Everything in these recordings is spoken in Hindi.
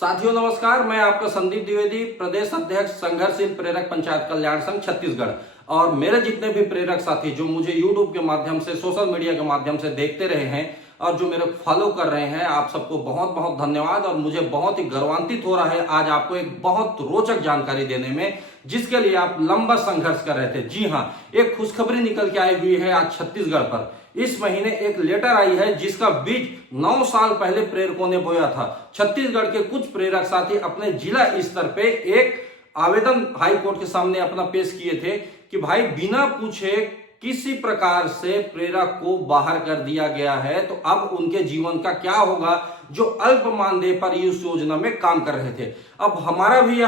साथियों नमस्कार, मैं आपका संदीप द्विवेदी, प्रदेश अध्यक्ष संघर्षशील प्रेरक पंचायत कल्याण संघ छत्तीसगढ़। और मेरे जितने भी प्रेरक साथी जो मुझे यूट्यूब के माध्यम से, सोशल मीडिया के माध्यम से देखते रहे हैं और जो मेरे फॉलो कर रहे हैं, आप सबको बहुत बहुत धन्यवाद। और मुझे बहुत ही गर्वान्वित हो रहा है आज आपको एक बहुत रोचक जानकारी देने में, जिसके लिए आप लंबा संघर्ष कर रहे थे। जी हाँ, एक खुशखबरी निकल के आई हुई है आज छत्तीसगढ़ पर। इस महीने एक लेटर आई है जिसका बीज 9 साल पहले प्रेरकों ने बोया था। छत्तीसगढ़ के कुछ प्रेरक साथी अपने जिला स्तर पे एक आवेदन हाई कोर्ट के सामने अपना पेश किए थे कि भाई बिना पूछे किसी प्रकार से प्रेरक को बाहर कर दिया गया है, तो अब उनके जीवन का क्या होगा जो अल्प मानदेय पर इस योजना में काम कर रहे थे। अब हमारा भी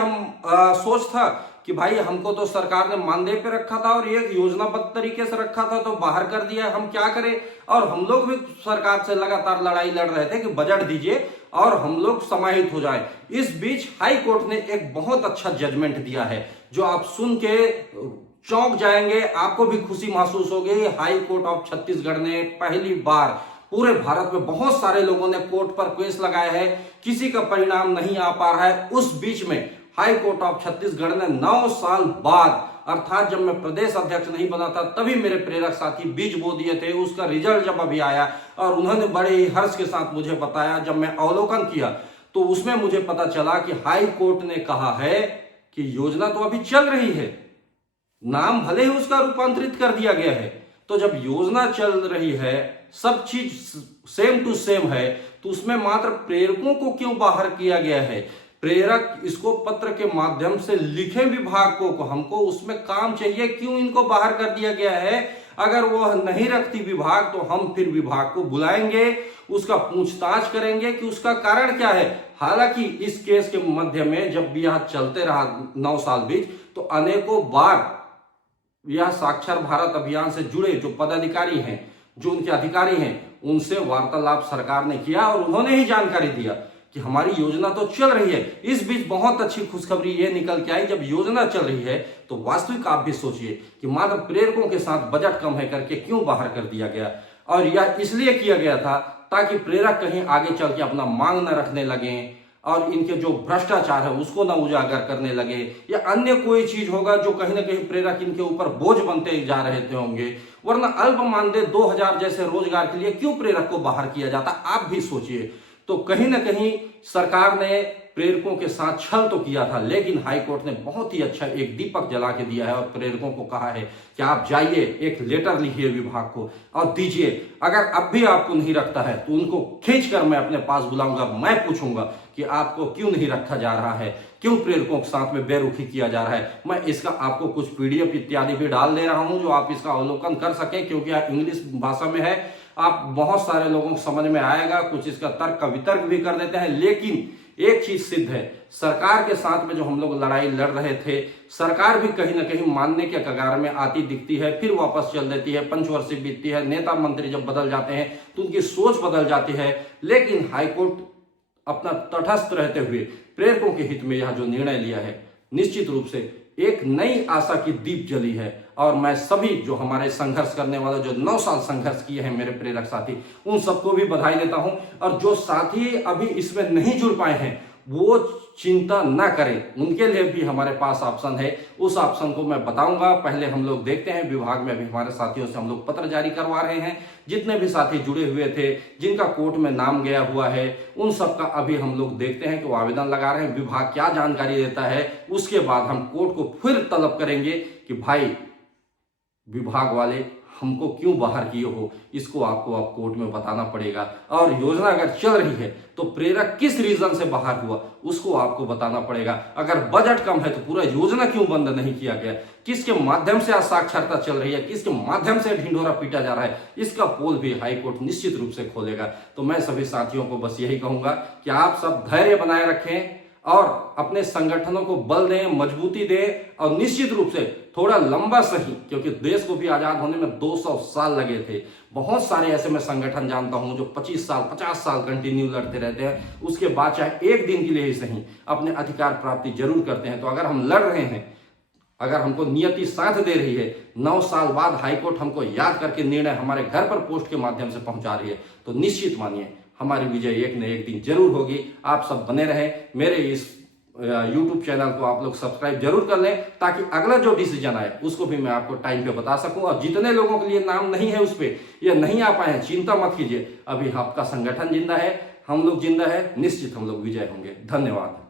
सोच था कि भाई हमको तो सरकार ने मानदेय पे रखा था और ये योजनाबद्ध तरीके से रखा था, तो बाहर कर दिया, हम क्या करें। और हम लोग भी सरकार से लगातार लड़ाई लड़ रहे थे कि बजट दीजिए और हम लोग समाहित हो जाए। इस बीच हाई कोर्ट ने एक बहुत अच्छा जजमेंट दिया है जो आप सुन के चौंक जाएंगे, आपको भी खुशी महसूस होगी। हाई कोर्ट ऑफ छत्तीसगढ़ ने पहली बार पूरे भारत में बहुत सारे लोगों ने कोर्ट पर केस लगाए हैं, किसी का परिणाम नहीं आ पा रहा है। उस बीच में हाई कोर्ट ऑफ छत्तीसगढ़ ने 9 साल बाद, अर्थात जब मैं प्रदेश अध्यक्ष नहीं बना था तभी मेरे प्रेरक साथी बीज बो दिए थे, उसका रिजल्ट जब अभी आया और उन्होंने बड़े ही हर्ष के साथ मुझे बताया, जब मैं अवलोकन किया तो उसमें मुझे पता चला कि हाई कोर्ट ने कहा है कि योजना तो अभी चल रही है, नाम भले ही उसका रूपांतरित कर दिया गया है। तो जब योजना चल रही है, सब चीज सेम टू सेम है, तो उसमें मात्र प्रेरकों को क्यों बाहर किया गया है। प्रेरक इसको पत्र के माध्यम से लिखे विभाग को हमको उसमें काम चाहिए, क्यों इनको बाहर कर दिया गया है। अगर वह नहीं रखती विभाग तो हम फिर विभाग को बुलाएंगे, उसका पूछताछ करेंगे कि उसका कारण क्या है। हालांकि इस केस के मध्य में जब भी यह चलते रहा 9 साल बीच, तो अनेकों बार यह साक्षर भारत अभियान से जुड़े जो पदाधिकारी हैं, जो उनके अधिकारी हैं, उनसे वार्तालाप सरकार ने किया और उन्होंने ही जानकारी दिया कि हमारी योजना तो चल रही है। इस बीच बहुत अच्छी खुशखबरी ये निकल के आई, जब योजना चल रही है तो वास्तविक आप भी सोचिए कि मात्र प्रेरकों के साथ बजट कम है करके क्यों बाहर कर दिया गया। और यह इसलिए किया गया था ताकि प्रेरक कहीं आगे चल के अपना मांग न रखने लगे और इनके जो भ्रष्टाचार है उसको ना उजागर करने लगे, या अन्य कोई चीज होगा जो कहीं ना कहीं प्रेरक इनके ऊपर बोझ बनते जा रहे थे होंगे। वरना अल्प मानदेय 2000 जैसे रोजगार के लिए क्यों प्रेरक को बाहर किया जाता, आप भी सोचिए। तो कहीं ना कहीं सरकार ने प्रेरकों के साथ छल तो किया था, लेकिन हाईकोर्ट ने बहुत ही अच्छा एक दीपक जला के दिया है और प्रेरकों को कहा है कि आप जाइए, एक लेटर लिखिए विभाग को और दीजिए। अगर अब भी आपको नहीं रखता है तो उनको खींचकर मैं अपने पास बुलाऊंगा, मैं पूछूंगा कि आपको क्यों नहीं रखा जा रहा है, क्यों प्रेरकों के साथ में बेरुखी किया जा रहा है। मैं इसका आपको कुछ पीडीएफ इत्यादि भी डाल दे रहा हूं जो आप इसका अवलोकन कर सके, क्योंकि इंग्लिश भाषा में है, आप बहुत सारे लोगों को समझ में आएगा। कुछ इसका तर्क का वितर्क भी कर देते हैं, लेकिन एक चीज सिद्ध है, सरकार के साथ में जो हम लोग लड़ाई लड़ रहे थे, सरकार भी कहीं ना कहीं मानने के कगार में आती दिखती है, फिर वापस चल देती है। पंचवर्षीय बीतती है, नेता मंत्री जब बदल जाते हैं तो उनकी सोच बदल जाती है। लेकिन हाईकोर्ट अपना तटस्थ रहते हुए प्रेरकों के हित में यह जो निर्णय लिया है, निश्चित रूप से एक नई आशा की दीप जली है। और मैं सभी जो हमारे संघर्ष करने वाले, जो 9 साल संघर्ष किए हैं मेरे प्रेरक साथी, उन सबको भी बधाई देता हूं। और जो साथी अभी इसमें नहीं जुड़ पाए हैं वो चिंता ना करें, उनके लिए भी हमारे पास ऑप्शन है। उस ऑप्शन को मैं बताऊंगा, पहले हम लोग देखते हैं। विभाग में अभी हमारे साथियों से हम लोग पत्र जारी करवा रहे हैं, जितने भी साथी जुड़े हुए थे, जिनका कोर्ट में नाम गया हुआ है, उन सबका अभी हम लोग देखते हैं कि वो आवेदन लगा रहे हैं। विभाग क्या जानकारी देता है, उसके बाद हम कोर्ट को फिर तलब करेंगे कि भाई विभाग वाले हमको क्यों बाहर किए हो, इसको आपको अब कोर्ट में बताना पड़ेगा। और योजना अगर चल रही है तो प्रेरक किस रीजन से बाहर हुआ उसको आपको बताना पड़ेगा। अगर बजट कम है तो पूरा योजना क्यों बंद नहीं किया गया, किसके माध्यम से आज साक्षरता चल रही है, किसके माध्यम से ढिंढोरा पीटा जा रहा है, इसका पोल भी हाईकोर्ट निश्चित रूप से खोलेगा। तो मैं सभी साथियों को बस यही कहूंगा कि आप सब धैर्य बनाए रखें और अपने संगठनों को बल दें, मजबूती दें। और निश्चित रूप से थोड़ा लंबा सही, क्योंकि देश को भी आजाद होने में 200 साल लगे थे। बहुत सारे ऐसे मैं संगठन जानता हूं जो 25 साल 50 साल कंटिन्यू लड़ते रहते हैं, उसके बाद चाहे एक दिन के लिए ही सही अपने अधिकार प्राप्ति जरूर करते हैं। तो अगर हम लड़ रहे हैं, अगर हमको नियति साथ दे रही है, 9 साल बाद हाईकोर्ट हमको याद करके निर्णय हमारे घर पर पोस्ट के माध्यम से पहुंचा रही है, तो निश्चित मानिए हमारी विजय एक न एक दिन जरूर होगी। आप सब बने रहें, मेरे इस YouTube चैनल को आप लोग सब्सक्राइब जरूर कर लें, ताकि अगला जो डिसीजन आए उसको भी मैं आपको टाइम पे बता सकूं। और जितने लोगों के लिए नाम नहीं है उस पर, ये नहीं आ पाए हैं, चिंता मत कीजिए, अभी आपका संगठन जिंदा है, हम लोग जिंदा है, निश्चित हम लोग विजय होंगे। धन्यवाद।